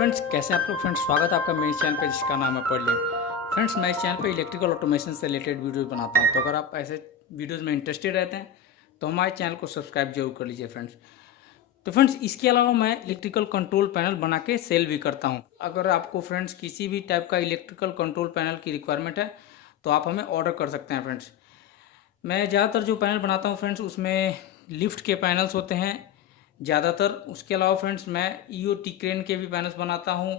Friends कैसे आप लोग फ्रेंड्स, स्वागत है आपका मेरे चैनल पे जिसका नाम है पढ़ लें। फ्रेंड्स मैं इस चैनल पे इलेक्ट्रिकल ऑटोमेशन से रिलेटेड वीडियोस बनाता हूँ, तो अगर आप ऐसे वीडियोस में इंटरेस्टेड रहते हैं तो हमारे चैनल को सब्सक्राइब जरूर कर लीजिए फ्रेंड्स। तो फ्रेंड्स इसके अलावा मैं इलेक्ट्रिकल कंट्रोल पैनल बना के सेल भी करता हूँ। अगर आपको फ्रेंड्स किसी भी टाइप का इलेक्ट्रिकल कंट्रोल पैनल की रिक्वायरमेंट है तो आप हमें ऑर्डर कर सकते हैं फ्रेंड्स। मैं ज़्यादातर जो पैनल बनाता हूँ फ्रेंड्स उसमें लिफ्ट के पैनल्स होते हैं ज़्यादातर। उसके अलावा फ्रेंड्स मैं ईओटी क्रेन के भी पैनल्स बनाता हूँ,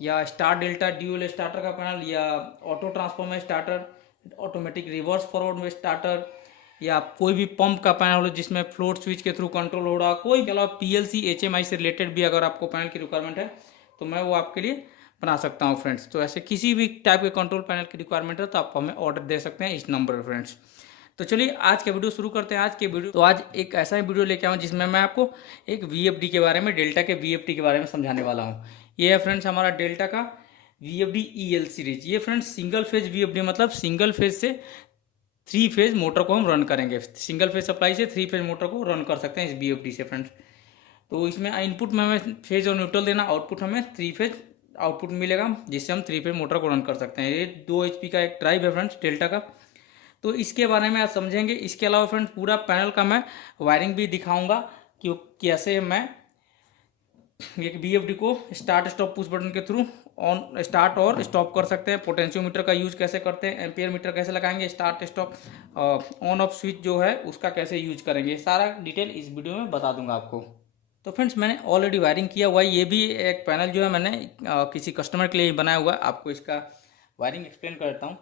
या स्टार डेल्टा ड्यूल स्टार्टर का पैनल, या auto transformer starter, automatic reverse forward में स्टार्टर, या कोई भी पंप का पैनल हो जिसमें फ्लोट स्विच के थ्रू कंट्रोल हो रहा, कोई के अलावा पीएलसी एचएमआई से रिलेटेड भी अगर आपको पैनल की रिक्वायरमेंट है तो मैं वो आपके लिए बना सकता हूँ फ्रेंड्स। तो ऐसे किसी भी टाइप के कंट्रोल पैनल की रिक्वायरमेंट है तो आप हमें ऑर्डर दे सकते हैं इस नंबर पर फ्रेंड्स। तो चलिए आज का वीडियो शुरू करते हैं। आज के वीडियो तो आज एक ऐसा ही वीडियो लेके आऊँ जिसमें मैं आपको एक वीएफडी के बारे में, डेल्टा के वीएफडी के बारे में समझाने वाला हूँ। ये है फ्रेंड्स हमारा डेल्टा का वीएफडी ईएल सीरीज। ये फ्रेंड्स सिंगल फेज वीएफडी, मतलब सिंगल फेज से 3 फेज मोटर को हम रन करेंगे। सिंगल फेज सप्लाई से 3 फेज मोटर को रन कर सकते हैं इस वीएफडी से फ्रेंड्स। तो इसमें इनपुट में हमें फेज और न्यूट्रल देना, आउटपुट हमें 3 फेज आउटपुट मिलेगा जिससे हम 3 फेज मोटर को रन कर सकते हैं। ये 2 HP का एक ड्राइव है फ्रेंड्स डेल्टा का, तो इसके बारे में आज समझेंगे। इसके अलावा फ्रेंड्स पूरा पैनल का मैं वायरिंग भी दिखाऊंगा कि कैसे मैं एक बीएफडी को स्टार्ट स्टॉप पुश बटन के थ्रू ऑन स्टार्ट और स्टॉप कर सकते हैं। पोटेंशियोमीटर का यूज कैसे करते हैं, एम्पियर मीटर कैसे लगाएंगे, start stop on off switch जो है उसका कैसे यूज करेंगे, सारा डिटेल इस वीडियो में बता दूंगा आपको। तो फ्रेंड्स मैंने ऑलरेडी वायरिंग किया हुआ है। ये भी एक पैनल जो है मैंने किसी कस्टमर के लिए बनाया हुआ है। आपको इसका वायरिंग एक्सप्लेन करता हूँ।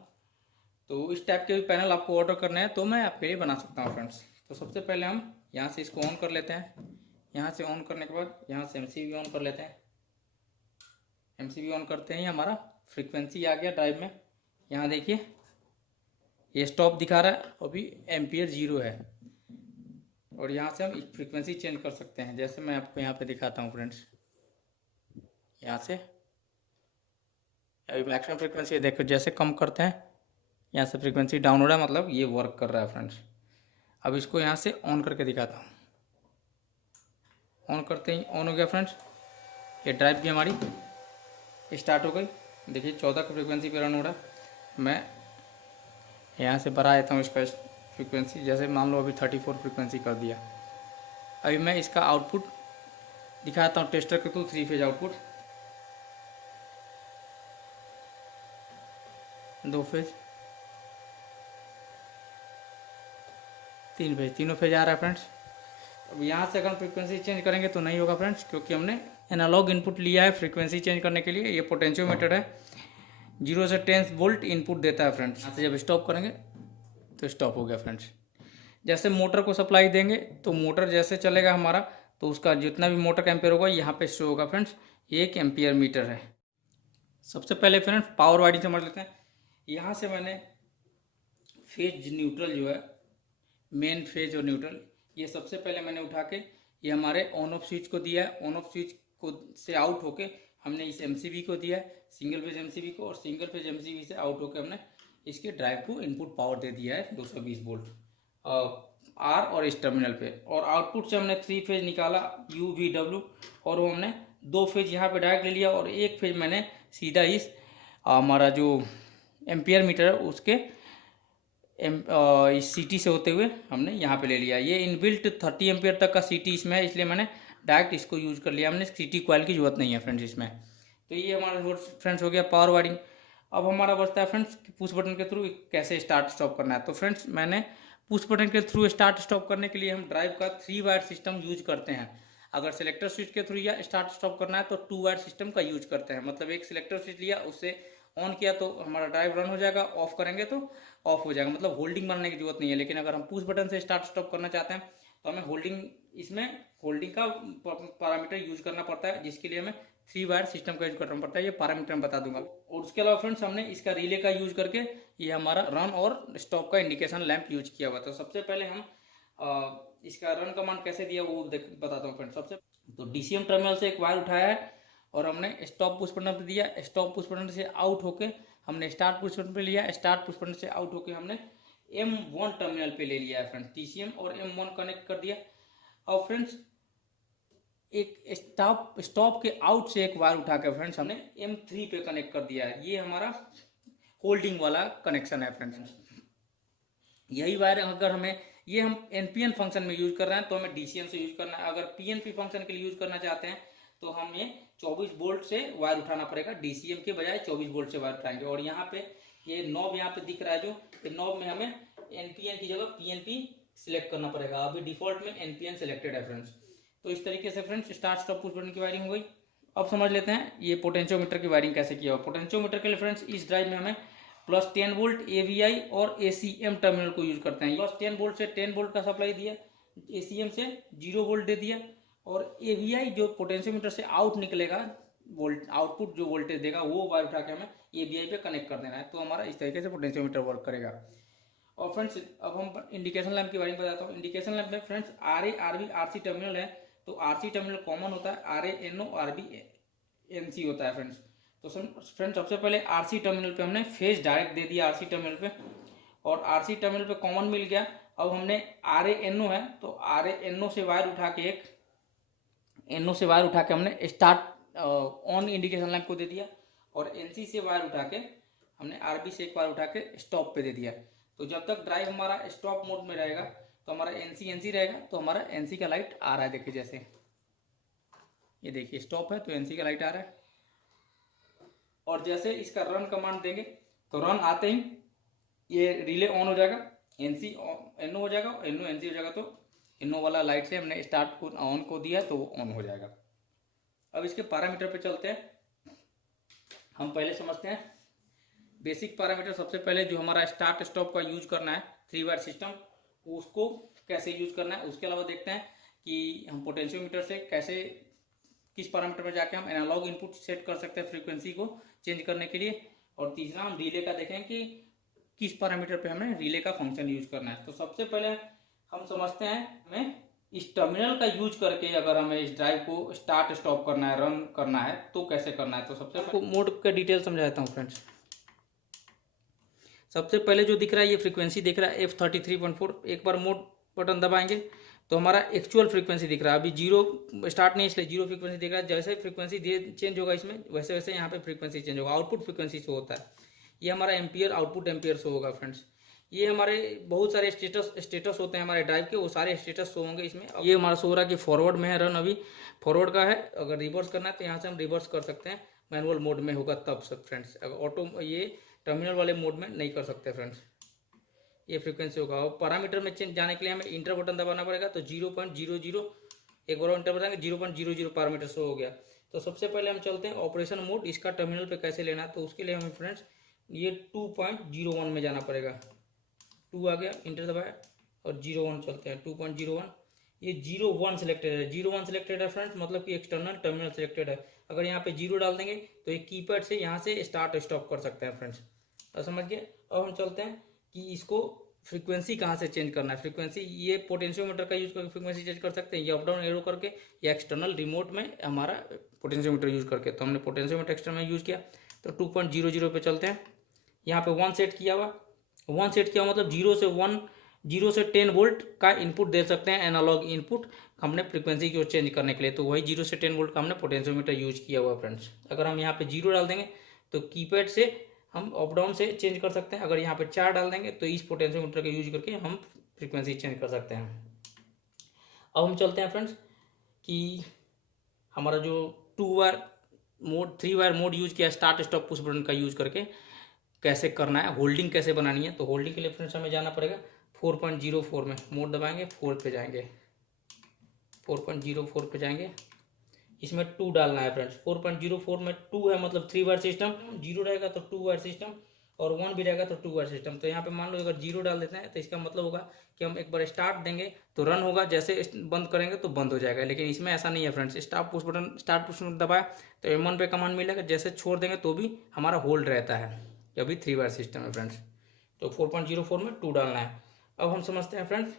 तो इस टाइप के भी पैनल आपको ऑर्डर करने हैं तो मैं आपके लिए बना सकता हूँ फ्रेंड्स। तो सबसे पहले हम यहाँ से इसको ऑन कर लेते हैं। यहाँ से ऑन करने के बाद यहाँ से एमसीबी ऑन कर लेते हैं। एमसीबी ऑन करते ही हमारा फ्रीक्वेंसी आ गया ड्राइव में। यहाँ देखिए ये स्टॉप दिखा रहा है, अभी एम्पियर 0 है। और यहाँ से हम फ्रीक्वेंसी चेंज कर सकते हैं, जैसे मैं आपको यहाँ पे दिखाता हूँ फ्रेंड्स। यहाँ से अभी मैक्सिमम फ्रीक्वेंसी देखो, जैसे कम करते हैं यहाँ से फ्रीक्वेंसी डाउन हो रहा है, मतलब ये वर्क कर रहा है फ्रेंड्स। अब इसको यहाँ से ऑन करके दिखाता हूँ। ऑन करते ही ऑन हो गया फ्रेंड्स। ये ड्राइव भी हमारी स्टार्ट हो गई। देखिए 14 का फ्रीक्वेंसी पे रन हो रहा है। मैं यहाँ से बढ़ा देता हूँ इसका फ्रीक्वेंसी, जैसे मान लो अभी 34 फ्रीक्वेंसी कर दिया। अभी मैं इसका आउटपुट दिखाता हूँ टेस्टर के through, 3 phase output, 2 phase, 3 phase, तीनों फेज आ रहा है फ्रेंड्स। अब यहाँ से अगर फ्रीक्वेंसी चेंज करेंगे तो नहीं होगा फ्रेंड्स, क्योंकि हमने एनालॉग इनपुट लिया है फ्रीक्वेंसी चेंज करने के लिए। ये पोटेंशियोमीटर है, 0 से 10 वोल्ट इनपुट देता है फ्रेंड्स। यहाँ से जब स्टॉप करेंगे तो स्टॉप हो गया फ्रेंड्स। जैसे मोटर को सप्लाई देंगे तो मोटर जैसे चलेगा हमारा, तो उसका जितना भी मोटर का एम्पियर होगा यहाँ पे शो होगा फ्रेंड्स। ये एक एम्पियर मीटर है। सबसे पहले फ्रेंड्स पावर वाइडिंग समझ लेते हैं। यहाँ से मैंने फेज न्यूट्रल जो है, मेन फेज और न्यूट्रल, ये सबसे पहले मैंने उठा के ये हमारे ऑन ऑफ स्विच को दिया है। ऑन ऑफ स्विच को से आउट होके हमने इस एमसीबी को दिया है, सिंगल फेज एमसीबी को, और सिंगल फेज एमसीबी से आउट होके हमने इसके ड्राइव को इनपुट पावर दे दिया है 220 वोल्ट आर और इस टर्मिनल पे। और आउटपुट से हमने 3 फेज निकाला यू वी डब्ल्यू, और वो हमने 2 फेज यहाँ पे डायरेक्ट ले लिया, और 1 फेज मैंने सीधा इस हमारा जो एम्पियर मीटर है उसके इस सीटी से होते हुए हमने यहाँ पे ले लिया। ये इनबिल्ट 30 एम्पियर तक का सीटी इसमें है, इसलिए मैंने डायरेक्ट इसको यूज कर लिया। हमने सीटी कॉइल की जरूरत नहीं है फ्रेंड्स इसमें। तो ये हमारा फ्रेंड्स हो गया पावर वायरिंग। अब हमारा बचता है फ्रेंड्स पुश बटन के थ्रू कैसे स्टार्ट स्टॉप करना है। तो फ्रेंड्स मैंने पुश बटन के थ्रू स्टार्ट स्टॉप करने के लिए हम ड्राइव का 3 वायर सिस्टम यूज करते हैं। अगर सिलेक्टर स्विच के थ्रू या स्टार्ट स्टॉप करना है तो 2 वायर सिस्टम का यूज करते हैं। मतलब एक सिलेक्टर स्विच लिया, उससे ऑन किया तो हमारा ड्राइव रन हो जाएगा, ऑफ करेंगे तो ऑफ हो जाएगा, मतलब होल्डिंग बनाने की जरूरत नहीं है। लेकिन अगर हम पुश बटन से स्टार्ट स्टॉप करना चाहते हैं तो हमें इसमें होल्डिंग का पैरामीटर यूज करना पड़ता है, जिसके लिए हमें 3 वायर सिस्टम का यूज करना पड़ता है। ये पैरामीटर मैं बता दूंगा। और उसके अलावा फ्रेंड्स हमने इसका रिले का यूज करके ये हमारा रन और स्टॉप का इंडिकेशन लैंप यूज किया हुआ। तो सबसे पहले हम इसका रन कमांड कैसे दिया वो बताता हूँ फ्रेंड्स। सबसे तो डीसीएम टर्मिनल से एक वायर उठाया है और हमने स्टॉप पुश बटन पर दिया। स्टॉप पुश बटन से आउट होके हमने स्टार्ट पुश बटन पे लिया। स्टार्ट पुश बटन से आउट होके हमने M1 टर्मिनल पे ले लिया है फ्रेंड्स, TCM और M1 कनेक्ट कर दिया। और फ्रेंड्स एक स्टॉप के आउट से एक वायर उठा के फ्रेंड्स हमने M3 पे कनेक्ट कर दिया है। ये हमारा होल्डिंग वाला कनेक्शन है फ्रेंड्स। यही वायर अगर हमें, ये हम एनपीएन फंक्शन में यूज कर रहे हैं तो हमें डीसीएम से यूज करना है। अगर पीएनपी फंक्शन के लिए यूज करना चाहते हैं तो हमें 24 वोल्ट से वायर उठाना पड़ेगा, डीसीएम के बजाय 24 वोल्ट से वायर उठाएंगे। और यहाँ पे ये नॉब यहाँ पे दिख रहा है, जो नॉब में हमें एनपीएन की जगह पीएनपी सिलेक्ट करना पड़ेगा। अभी डिफॉल्ट में एनपीएन सिलेक्टेड है फ्रेंड्स। तो इस तरीके से friends start stop push button की वायरिंग हो गई। अब समझ लेते हैं ये पोटेंशियोमीटर की वायरिंग कैसे किया हुआ। पोटेंशियोमीटर के लिए फ्रेंड्स इस ड्राइव में हमें +10 वोल्ट AVI और ACM टर्मिनल को यूज करते हैं। +10 वोल्ट से 10 वोल्ट का सप्लाई दिया, ACM से 0 वोल्ट दे दिया, और AVI जो पोटेंशियोमीटर से आउट निकलेगा वोल्ट, आउटपुट जो वोल्टेज देगा वो वायर उठा के हमें AVI पे कनेक्ट कर देना है। तो हमारा इस तरीके से पोटेंशियोमीटर वर्क करेगा। और फ्रेंड्स अब हम इंडिकेशन लैंप की वायरिंग बताता हूँ। इंडिकेशन लैंप में friends RA RB RC terminal है, तो RC टर्मिनल कॉमन होता है, RA NO RB NC होता है फ्रेंड्स। तो फ्रेंड्स सबसे पहले आरसी टर्मिनल पे हमने फेज डायरेक्ट दे दिया आरसी टर्मिनल पे, और आरसी टर्मिनल पे कॉमन मिल गया। अब हमने RA NO है तो RA NO से वायर उठा के, एक NO से वायर उठा के हमने स्टार्ट ऑन इंडिकेशन लैंप को दे दिया, और NC से वायर उठा के हमने RB से एक वायर उठा के स्टॉप पे दे दिया। तो जब तक ड्राइव हमारा स्टॉप मोड में रहेगा तो हमारा NC रहेगा, तो हमारा NC का लाइट आ रहा है। देखिए जैसे ये देखिए स्टॉप है तो NC का लाइट आ रहा है। और जैसे इसका रन कमांड देंगे तो रन आते ही ये रिले ऑन हो जाएगा, NC NO हो जाएगा, NO NC हो जाएगा। तो NO वाला लाइट से हमने स्टार्ट को ऑन को दिया तो वो ऑन हो जाएगा। अब इसके पैरामीटर पे चलते हैं। हम पहले समझते हैं बेसिक पैरामीटर। सबसे पहले जो हमारा स्टार्ट स्टॉप का यूज करना है 3 वायर सिस्टम, उसको कैसे यूज करना है। उसके अलावा देखते हैं कि हम पोटेंशियोमीटर से कैसे, किस पैरामीटर में जाके हम एनालॉग इनपुट सेट कर सकते हैं फ्रीक्वेंसी को चेंज करने के लिए। और तीसरा हम रिले का देखें कि किस पैरामीटर पे हमें रिले का फंक्शन यूज करना है। तो सबसे पहले हम समझते हैं हमें इस टर्मिनल का यूज करके अगर हमें इस ड्राइव को स्टार्ट स्टॉप करना है, रन करना है तो कैसे करना है। तो सबसे पहले मोड का डिटेल समझाता हूँ फ्रेंड्स। सबसे पहले जो दिख रहा है ये फ्रीक्वेंसी दिख रहा है F33.4। एक बार मोड बटन दबाएंगे तो हमारा एक्चुअल फ्रीक्वेंसी दिख रहा है। अभी जीरो स्टार्ट नहीं, इसलिए जीरो फ्रीक्वेंसी दिख रहा है। जैसे फ्रीक्वेंसी चेंज होगा इसमें, वैसे वैसे यहाँ पे फ्रीक्वेंसी चेंज होगा। आउटपुट फ्रीक्वेंसी शो होता है, ये हमारा एम्पियर, आउटपुट एम्पियर शो होगा फ्रेंड्स। ये हमारे बहुत सारे स्टेटस होते हैं हमारे ड्राइव के, वो सारे स्टेटस शो होंगे इसमें। ये हमारा शो हो रहा है कि फॉरवर्ड में है रन, अभी फॉरवर्ड का है। अगर रिवर्स करना है तो यहाँ से हम रिवर्स कर सकते हैं, मैनुअल मोड में होगा तब सब फ्रेंड्स। अगर ऑटो ये टर्मिनल वाले मोड में नहीं कर सकते फ्रेंड्स। ये फ्रीक्वेंसी होगा। और पैरामीटर में चेंज जाने के लिए हमें इंटर बटन दबाना पड़ेगा। तो 0.00 एक बार इंटर बताएंगे 0.00 पैरामीटर शो हो गया। तो सबसे पहले हम चलते हैं ऑपरेशन मोड, इसका टर्मिनल पे कैसे लेना है। तो उसके लिए हमें फ्रेंड्स ये 2.01 में जाना पड़ेगा। 2 आ गया, इंटर दबाया और 01 चलते हैं। 2.01 ये 01 सिलेक्टेड है, 01 सिलेक्टेड है फ्रेंड्स, मतलब कि एक्सटर्नल टर्मिनल सिलेक्टेड है। अगर यहाँ पे 0 डाल देंगे तो एक कीपैड से यहाँ से स्टार्ट स्टॉप कर सकते हैं फ्रेंड्स। तो समझ गए। अब हम चलते हैं कि इसको फ्रीक्वेंसी कहाँ से चेंज करना है। फ्रीक्वेंसी ये पोटेंशियोमीटर का यूज करके फ्रीक्वेंसी चेंज कर सकते हैं, या अप डाउन एरो करके, या एक्सटर्नल रिमोट में हमारा पोटेंशियोमीटर यूज करके। तो हमने पोटेंशियोमीटर एक्सटर्नल में यूज किया तो 2.00 पे चलते हैं। यहाँ पे 1 सेट किया हुआ, 1 सेट किया मतलब 0 से 10 वोल्ट का इनपुट दे सकते हैं, एनालॉग इनपुट हमने फ्रीक्वेंसी को चेंज करने के लिए। तो वही 0 से 10 वोल्ट का हमने पोटेंशियोमीटर यूज किया हुआ फ्रेंड्स। अगर हम यहाँ पे 0 डाल देंगे तो कीपैड से हम अप डाउन से चेंज कर सकते हैं। अगर यहाँ पे 4 डाल देंगे तो इस पोटेंशियोमीटर का यूज करके हम फ्रीक्वेंसी चेंज कर सकते हैं। अब हम चलते हैं फ्रेंड्स कि हमारा जो 2 wire mode 3 wire mode use किया स्टार्ट स्टॉप पुश बटन का यूज करके कैसे करना है, होल्डिंग कैसे बनानी है। तो होल्डिंग के लिए फ्रेंड्स हमें जाना पड़ेगा 4.04 में, मोड दबाएंगे 4 पे जाएंगे, 4.04 पे जाएंगे। इसमें 2 डालना है फ्रेंड्स। 4.04 में 2 है मतलब 3 वायर सिस्टम, 0 रहेगा तो 2 वायर सिस्टम, और 1 भी रहेगा तो 2 वायर सिस्टम। तो यहाँ पे मान लो अगर 0 डाल देते हैं तो इसका मतलब होगा कि हम एक बार स्टार्ट देंगे तो रन होगा, जैसे बंद करेंगे तो बंद हो जाएगा। लेकिन इसमें ऐसा नहीं है फ्रेंड्स। स्टार्ट पुश बटन दबाया तो M1 पे कमांड मिलेगा, जैसे छोड़ देंगे तो भी हमारा होल्ड रहता है। अभी 3 वायर सिस्टम है फ्रेंड्स। तो 4.04 में 2 डालना है। अब हम समझते हैं फ्रेंड्स,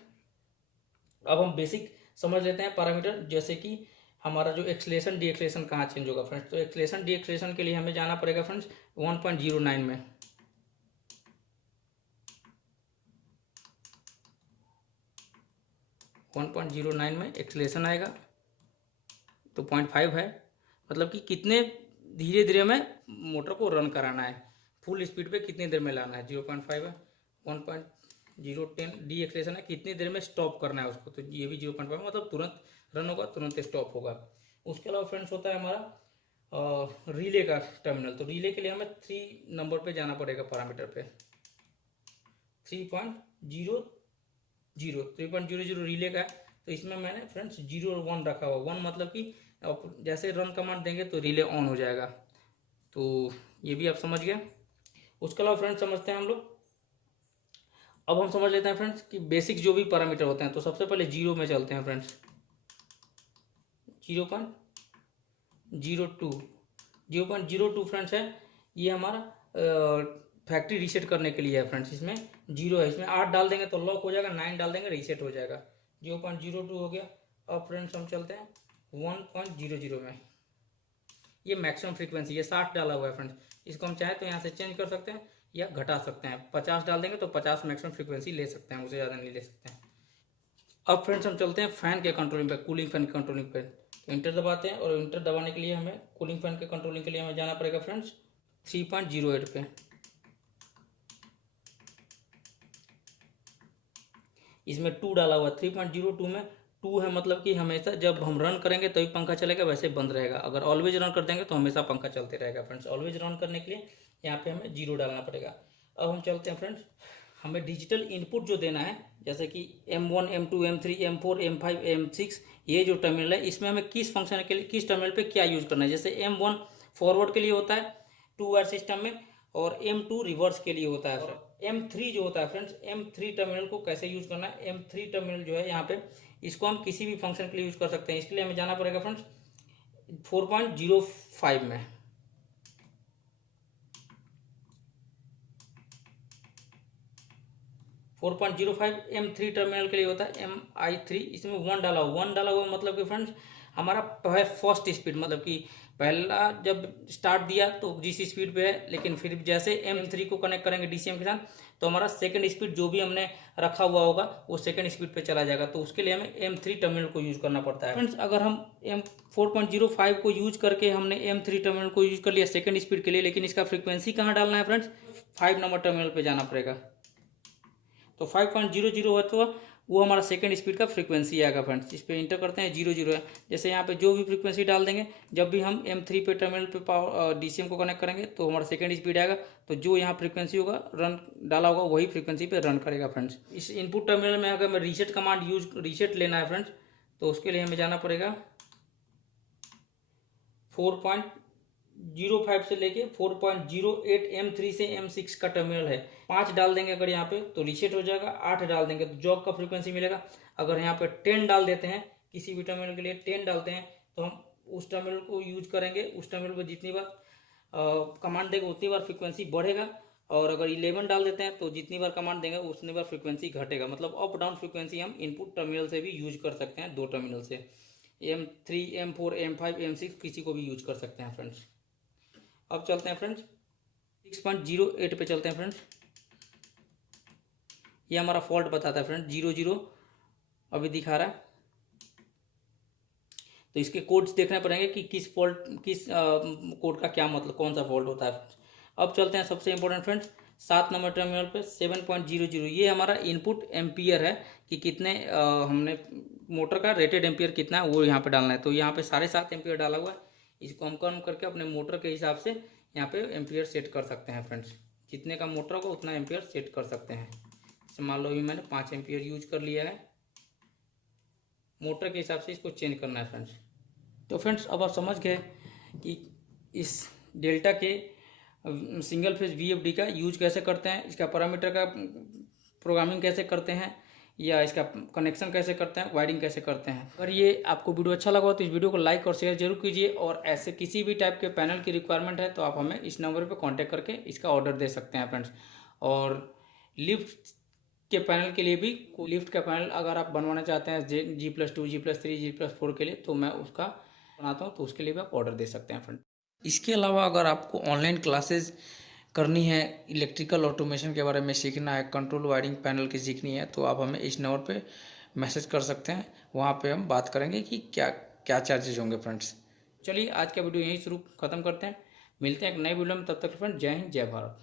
अब हम बेसिक समझ लेते हैं पैरामीटर, जैसे कि हमारा जो एक्सलेशन डी एक्सलेशन कहाँ चेंज होगा फ्रेंड्स। तो एक्सलेशन डी एक्सलेशन के लिए हमें जाना पड़ेगा फ्रेंड्स 1.09 में। 1.09 में एक्सलेशन आएगा, तो 0.5 है, मतलब कि कितने धीरे धीरे हमें मोटर को रन कराना है, फुल स्पीड पे कितनी देर में लाना है। 0.5 है, 1.010 डी एक्सलेशन है, कितनी देर में स्टॉप करना है उसको, तो ये भी 0.5 मतलब तुरंत रन होगा, तुरंत स्टॉप होगा। उसके अलावा फ्रेंड्स होता है हमारा रिले का टर्मिनल। तो रिले के लिए हमें 3 नंबर पे जाना पड़ेगा पैरामीटर पे, 3.00 रिले का है। तो इसमें मैंने फ्रेंड्स 0 और 1 रखा हुआ। 1 मतलब कि जैसे रन कमांड देंगे तो रिले ऑन हो जाएगा, तो ये भी आप समझ गए। उसके अलावा फ्रेंड्स समझते हैं हम लोग, अब हम समझ लेते हैं फ्रेंड्स कि बेसिक जो भी पैरामीटर होते हैं। तो सबसे पहले 0 में चलते हैं फ्रेंड्स, 0.02 फ्रेंड्स है, ये हमारा फैक्ट्री रीसेट करने के लिए है फ्रेंड्स। इसमें 0 है, इसमें 8 डाल देंगे तो लॉक हो जाएगा, 9 डाल देंगे रीसेट हो जाएगा। 0.02 हो गया। अब फ्रेंड्स हम चलते हैं 1.00 में, ये मैक्सिमम फ्रीक्वेंसी, ये 60 डाला हुआ है फ्रेंड्स। इसको हम चाहे तो यहाँ से चेंज कर सकते हैं या घटा सकते हैं। 50 डाल देंगे तो 50 मैक्सिमम फ्रीक्वेंसी ले सकते हैं, उससे ज़्यादा नहीं ले सकते हैं। अब फ्रेंड्स हम चलते हैं फैन के कंट्रोलिंग पे, कूलिंग फैन के कंट्रोलिंग पे। तो इंटर दबाते हैं, और इंटर दबाने के लिए हमें कूलिंग फैन के कंट्रोलिंग के लिए हमें जाना पड़ेगा फ्रेंड्स 3.08 पे। इसमें 2 डाला हुआ है, 3.02 में 2 है, मतलब कि हमेशा जब हम रन करेंगे तभी पंखा चलेगा, वैसे बंद रहेगा। अगर ऑलवेज रन कर देंगे तो हमेशा पंखा चलते रहेगा फ्रेंड्स। ऑलवेज रन करने के लिए यहाँ पे हमें 0 डालना पड़ेगा। अब हम चलते हैं फ्रेंड्स, हमें डिजिटल इनपुट जो देना है, जैसे कि M1, M2, M3, M4, M5, M6, ये जो टर्मिनल है, इसमें हमें किस फंक्शन के लिए, किस टर्मिनल पे क्या यूज़ करना है। जैसे M1 फॉरवर्ड के लिए होता है 2 वायर सिस्टम में, और M2 रिवर्स के लिए होता है। M3 जो होता है फ्रेंड्स, M3 टर्मिनल को कैसे यूज़ करना है। M3 टर्मिनल जो है यहाँ पे, इसको हम किसी भी फंक्शन के लिए यूज़ कर सकते हैं। इसके लिए हमें जाना पड़ेगा फ्रेंड्स 4.05 में। 4.05 M3 टर्मिनल के लिए होता है। MI3 इसमें 1 डाला हुआ, 1 डाला हुआ मतलब कि फ्रेंड्स हमारा फर्स्ट स्पीड, मतलब कि पहला जब स्टार्ट दिया तो जिस स्पीड पे है, लेकिन फिर जैसे M3 को कनेक्ट करेंगे DCM के साथ तो हमारा सेकंड स्पीड जो भी हमने रखा हुआ होगा वो सेकंड स्पीड पे चला जाएगा। तो उसके लिए हमें M3 टर्मिनल को यूज़ करना पड़ता है फ्रेंड्स। अगर हम M4.05 को यूज़ करके हमने M3 टर्मिनल को यूज़ कर लिया सेकंड स्पीड के लिए, लेकिन इसका फ्रीक्वेंसी कहाँ डालना है फ्रेंड्स, 5 नंबर टर्मिनल पर जाना पड़ेगा। तो 5.00 है तो वो हमारा सेकंड स्पीड का फ्रीक्वेंसी आएगा फ्रेंड्स। इस पर इंटर करते हैं 00 है। जैसे यहाँ पे जो भी फ्रीक्वेंसी डाल देंगे, जब भी हम M3 पे टर्मिनल पे पावर DCM को कनेक्ट करेंगे तो हमारा सेकंड स्पीड आएगा। तो जो यहाँ फ्रीक्वेंसी होगा रन डाला होगा वही फ्रीक्वेंसी पे रन करेगा फ्रेंड्स। इस इनपुट टर्मिनल में अगर हमें रीसेट कमांड रीसेट लेना है फ्रेंड्स, तो उसके लिए हमें जाना पड़ेगा 4.05 से लेके 4.08 M3 से M6 का टर्मिनल है। 5 डाल देंगे अगर यहाँ पे तो रीसेट हो जाएगा, 8 डाल देंगे तो जॉग का फ्रीक्वेंसी मिलेगा। अगर यहाँ पे 10 डाल देते हैं, किसी भी टर्मिनल के लिए 10 डालते हैं, तो हम उस टर्मिनल को यूज करेंगे। उस टर्मिनल पर जितनी बार कमांड देंगे उतनी बार फ्रीक्वेंसी बढ़ेगा, और अगर 11 डाल देते हैं तो जितनी बार कमांड देंगे उतनी बार फ्रीक्वेंसी घटेगा। मतलब अप डाउन फ्रीक्वेंसी हम इनपुट टर्मिनल से भी यूज कर सकते हैं, 2 टर्मिनल से। M3, M4, M5, M6 किसी को भी यूज कर सकते हैं फ्रेंड्स। अब चलते हैं फ्रेंड्स 6.08 पे चलते हैं फ्रेंड्स। ये हमारा फॉल्ट बताता है फ्रेंड्स, 00 अभी दिखा रहा है। तो इसके कोड्स देखने पड़ेंगे कि किस फॉल्ट, किस कोड का क्या मतलब, कौन सा फॉल्ट होता है। अब चलते हैं सबसे इंपॉर्टेंट फ्रेंड्स 7 नंबर टर्मिनल पे 7.00। ये हमारा इनपुट एम्पियर है कि कितने हमने मोटर का रेटेड एम्पियर कितना है वो यहाँ पे डालना है। तो यहाँ पे 7.5 एम्पियर डाला हुआ है। इसको हम कम करके अपने मोटर के हिसाब से यहाँ पे एम्पियर सेट कर सकते हैं फ्रेंड्स। जितने का मोटर होगा उतना एम्पियर सेट कर सकते हैं। जैसे मान लो अभी मैंने 5 एम्पियर यूज कर लिया है, मोटर के हिसाब से इसको चेंज करना है फ्रेंड्स। तो फ्रेंड्स अब आप समझ गए कि इस डेल्टा के सिंगल फेज VFD का यूज कैसे करते हैं, इसका पैरामीटर का प्रोग्रामिंग कैसे करते हैं, या इसका कनेक्शन कैसे करते हैं, वायरिंग कैसे करते हैं। अगर ये आपको वीडियो अच्छा लगा हो तो इस वीडियो को लाइक और शेयर जरूर कीजिए। और ऐसे किसी भी टाइप के पैनल की रिक्वायरमेंट है तो आप हमें इस नंबर पर कॉन्टैक्ट करके इसका ऑर्डर दे सकते हैं फ्रेंड्स। और लिफ्ट के पैनल के लिए भी, लिफ्ट का पैनल अगर आप बनवाना चाहते हैं G+2, G+3, G+4 के लिए, तो मैं उसका बनाता हूँ, तो उसके लिए भी आप ऑर्डर दे सकते हैं फ्रेंड। इसके अलावा अगर आपको ऑनलाइन क्लासेस करनी है, इलेक्ट्रिकल ऑटोमेशन के बारे में सीखना है, कंट्रोल वायरिंग पैनल की सीखनी है, तो आप हमें इस नंबर पे मैसेज कर सकते हैं। वहाँ पे हम बात करेंगे कि क्या क्या चार्जेज होंगे फ्रेंड्स। चलिए आज का वीडियो यहीं शुरू ख़त्म करते हैं, मिलते हैं एक नए वीडियो में, तब तक फ्रेंड्स जय हिंद जय भारत।